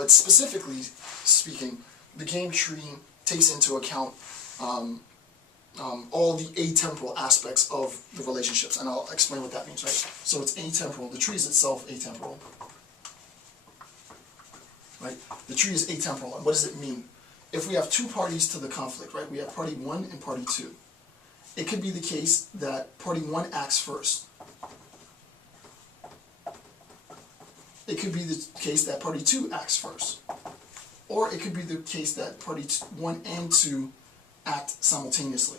But specifically speaking, the game tree takes into account all the atemporal aspects of the relationships, and I'll explain what that means, right? So it's atemporal. The tree is itself atemporal, right? The tree is atemporal, and what does it mean? If we have two parties to the conflict, right? We have party 1 and party 2. It could be the case that party 1 acts first. It could be the case that party 2 acts first. Or it could be the case that party 1 and 2 act simultaneously.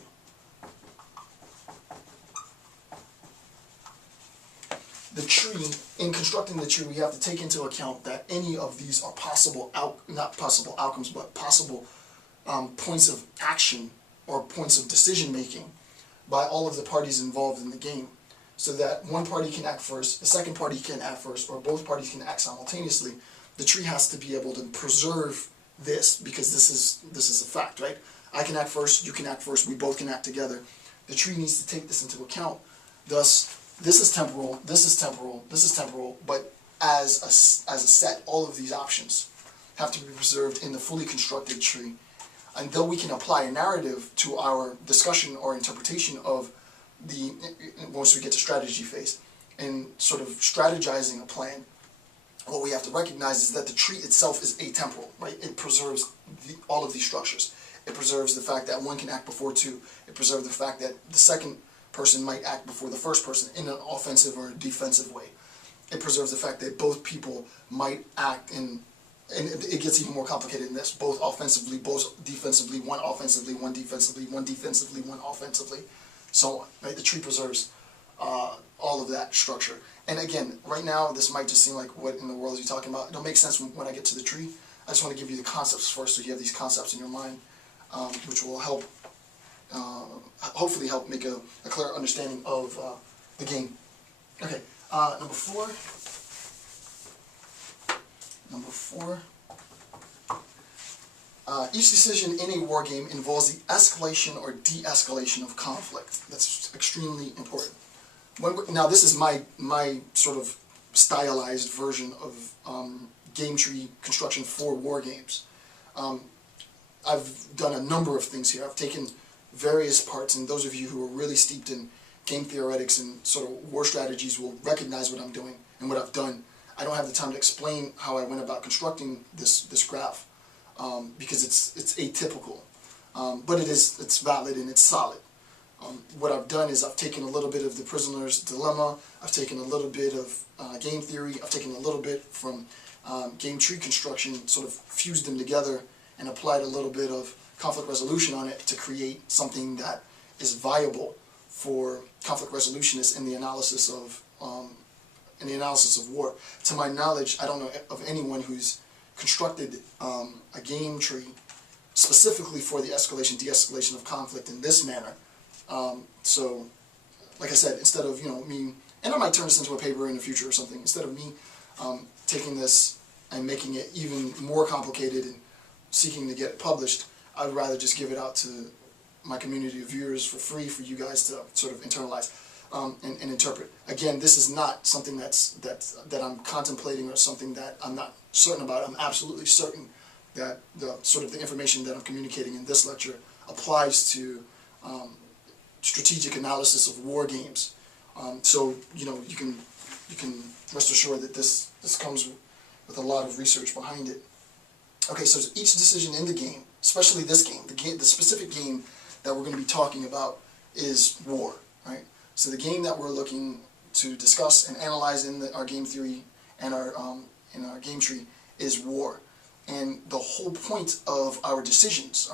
The tree, in constructing the tree, we have to take into account that any of these are possible, not possible outcomes, but possible points of action or points of decision making by all of the parties involved in the game. So that one party can act first, the second party can act first, or both parties can act simultaneously. The tree has to be able to preserve this, because this is a fact, right? I can act first, you can act first, we both can act together. The tree needs to take this into account. Thus, this is temporal, this is temporal, this is temporal, but as a set, all of these options have to be preserved in the fully constructed tree. And though we can apply a narrative to our discussion or interpretation of once we get to strategy phase, and sort of strategizing a plan, what we have to recognize is that the tree itself is atemporal, right? It preserves all of these structures. It preserves the fact that one can act before two. It preserves the fact that the second person might act before the first person in an offensive or defensive way. It preserves the fact that both people might act in, and it gets even more complicated than this, both offensively, both defensively, one offensively, one defensively, one defensively, one offensively, so on, right? The tree preserves all of that structure. And again, right now, this might just seem like, what in the world are you talking about? It'll make sense when I get to the tree. I just want to give you the concepts first, so you have these concepts in your mind, which will help, hopefully help make a clear understanding of the game. Okay, number four. Each decision in a war game involves the escalation or de-escalation of conflict. That's extremely important. Now, this is my sort of stylized version of game tree construction for war games. I've done a number of things here. I've taken various parts, and those of you who are really steeped in game theoretics and sort of war strategies will recognize what I'm doing and what I've done. I don't have the time to explain how I went about constructing this graph because it's atypical, but it's valid and it's solid. What I've done is I've taken a little bit of the prisoner's dilemma, I've taken a little bit of game theory, I've taken a little bit from game tree construction, sort of fused them together and applied a little bit of conflict resolution on it to create something that is viable for conflict resolutionists in the analysis of war. To my knowledge, I don't know of anyone who's constructed a game tree specifically for the escalation, de-escalation of conflict in this manner. So, like I said, instead of me, and I might turn this into a paper in the future or something, instead of me taking this and making it even more complicated and seeking to get it published, I'd rather just give it out to my community of viewers for free for you guys to sort of internalize and interpret. Again, this is not something that I'm contemplating or something that I'm not certain about. I'm absolutely certain that the information that I'm communicating in this lecture applies to strategic analysis of war games. So you can rest assured that this comes with a lot of research behind it. Okay, so each decision in the game, especially this game, the specific game that we're going to be talking about is war, right? So the game that we're looking to discuss and analyze in our game theory and in our game tree is war. And the whole point of our decisions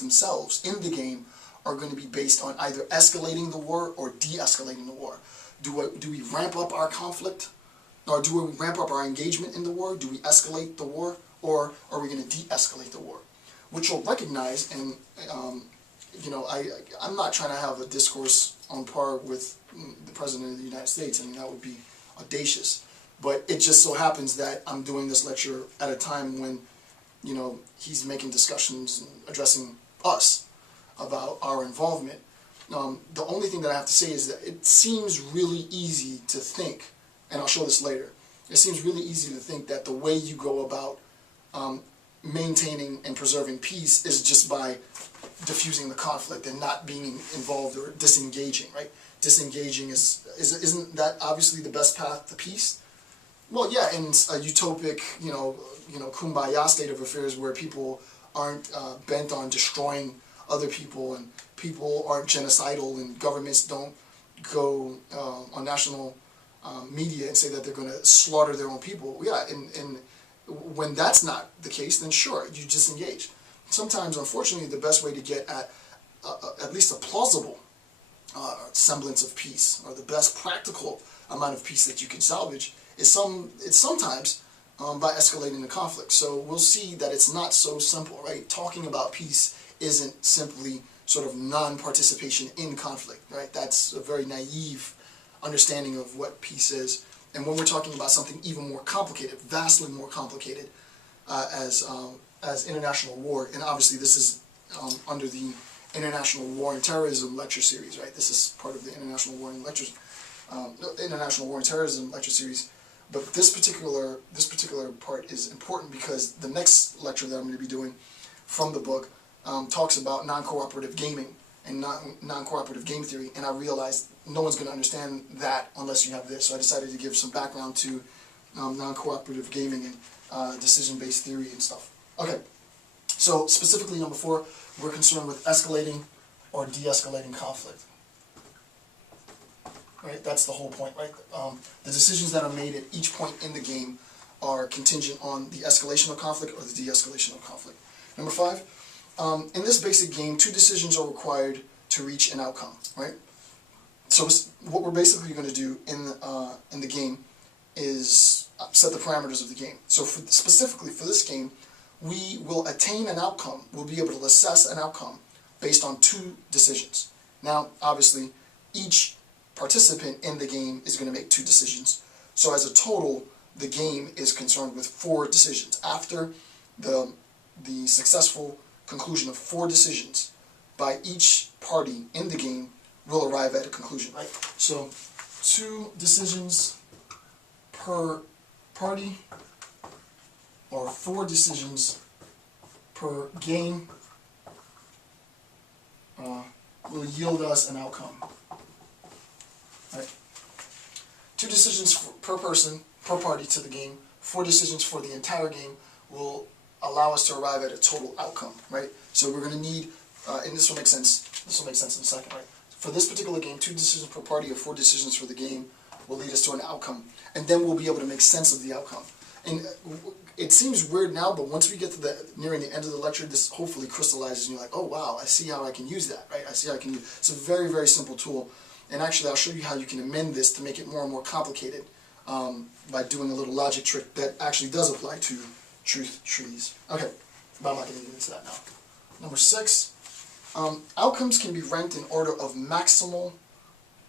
themselves in the game are going to be based on either escalating the war or de-escalating the war. Do we ramp up our conflict? Or do we ramp up our engagement in the war? Do we escalate the war? Or are we going to de-escalate the war? Which you'll recognize, and I'm not trying to have a discourse on par with the President of the United States. I mean, that would be audacious. But it just so happens that I'm doing this lecture at a time when, he's making discussions and addressing us about our involvement. The only thing that I have to say is that it seems really easy to think, and I'll show this later, it seems really easy to think that the way you go about maintaining and preserving peace is just by diffusing the conflict and not being involved or disengaging, right? Disengaging isn't that obviously the best path to peace? Well, yeah, in a utopic, kumbaya state of affairs where people aren't bent on destroying other people and people aren't genocidal and governments don't go on national media and say that they're going to slaughter their own people. Yeah, and when that's not the case, then sure, you disengage. Sometimes, unfortunately, the best way to get at least a plausible semblance of peace, or the best practical amount of peace that you can salvage, is sometimes by escalating the conflict. So we'll see that it's not so simple, right? Talking about peace isn't simply sort of non-participation in conflict, right? That's a very naive understanding of what peace is. And when we're talking about something even more complicated, vastly more complicated, as international war, and obviously this is under the International War and Terrorism lecture series, right? This is part of the International War and Terrorism lecture series. But this particular part is important because the next lecture that I'm going to be doing from the book talks about non-cooperative gaming and non-cooperative game theory, and I realized no one's going to understand that unless you have this. So I decided to give some background to non-cooperative gaming and decision-based theory and stuff. Okay, so specifically number 4, we're concerned with escalating or de-escalating conflict. Right, that's the whole point, right? The decisions that are made at each point in the game are contingent on the escalation of conflict or the de-escalation of conflict. Number 5, in this basic game, 2 decisions are required to reach an outcome, right? So what we're basically going to do in the game is set the parameters of the game. So specifically for this game, we will attain an outcome, we'll be able to assess an outcome based on 2 decisions. Now, obviously, each participant in the game is going to make 2 decisions. So as a total, the game is concerned with 4 decisions. After the successful conclusion of 4 decisions by each party in the game, we'll arrive at a conclusion, right? So 2 decisions per party, or 4 decisions per game will yield us an outcome. Right? 2 decisions per person, per party to the game, 4 decisions for the entire game will allow us to arrive at a total outcome, right? So we're going to need, and this will make sense in a second, right? For this particular game, 2 decisions per party or 4 decisions for the game will lead us to an outcome, and then we'll be able to make sense of the outcome. And it seems weird now, but once we get to nearing the end of the lecture, this hopefully crystallizes, and you're like, oh wow, I see how I can use that, right? I see how I can use it. It's a very, very simple tool. And actually, I'll show you how you can amend this to make it more and more complicated by doing a little logic trick that actually does apply to truth trees. Okay, but I'm not going to get into that now. Number 6, outcomes can be ranked in order of maximal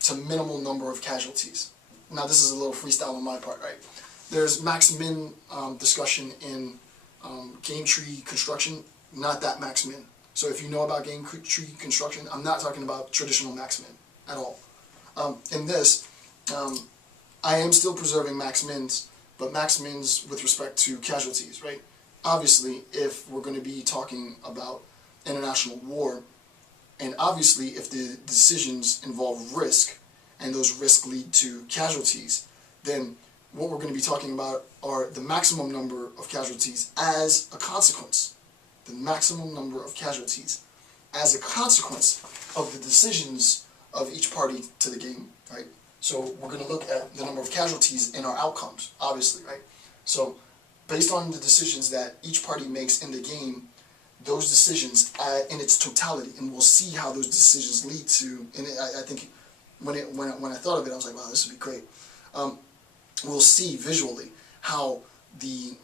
to minimal number of casualties. Now, this is a little freestyle on my part, right? There's max-min discussion in game tree construction, not that max-min. So if you know about game tree construction, I'm not talking about traditional max-min at all. In this, I am still preserving max-mins, but max-mins with respect to casualties, right? Obviously, if we're going to be talking about international war, and obviously if the decisions involve risk, and those risks lead to casualties, then what we're going to be talking about are the maximum number of casualties as a consequence. The maximum number of casualties as a consequence of the decisions of each party to the game, right? So we're going to look at the number of casualties in our outcomes, obviously, right? So based on the decisions that each party makes in the game, those decisions in its totality, and we'll see how those decisions lead to, and I think when I thought of it, I was like, wow, this would be great. We'll see visually how the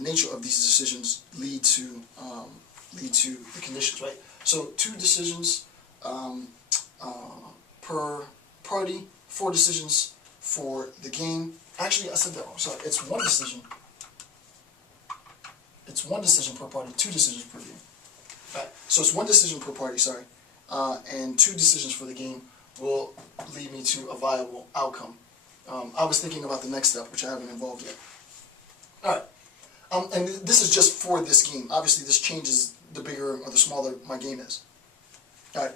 nature of these decisions lead to the conditions, right? So 2 decisions per party, 4 decisions for the game. Actually, I said that wrong. Sorry, it's 1 decision. It's 1 decision per party, 2 decisions per game. Right. So it's 1 decision per party, sorry, and 2 decisions for the game will lead me to a viable outcome. I was thinking about the next step, which I haven't involved yet. All right. And this is just for this game. Obviously, this changes the bigger or the smaller my game is. Alright,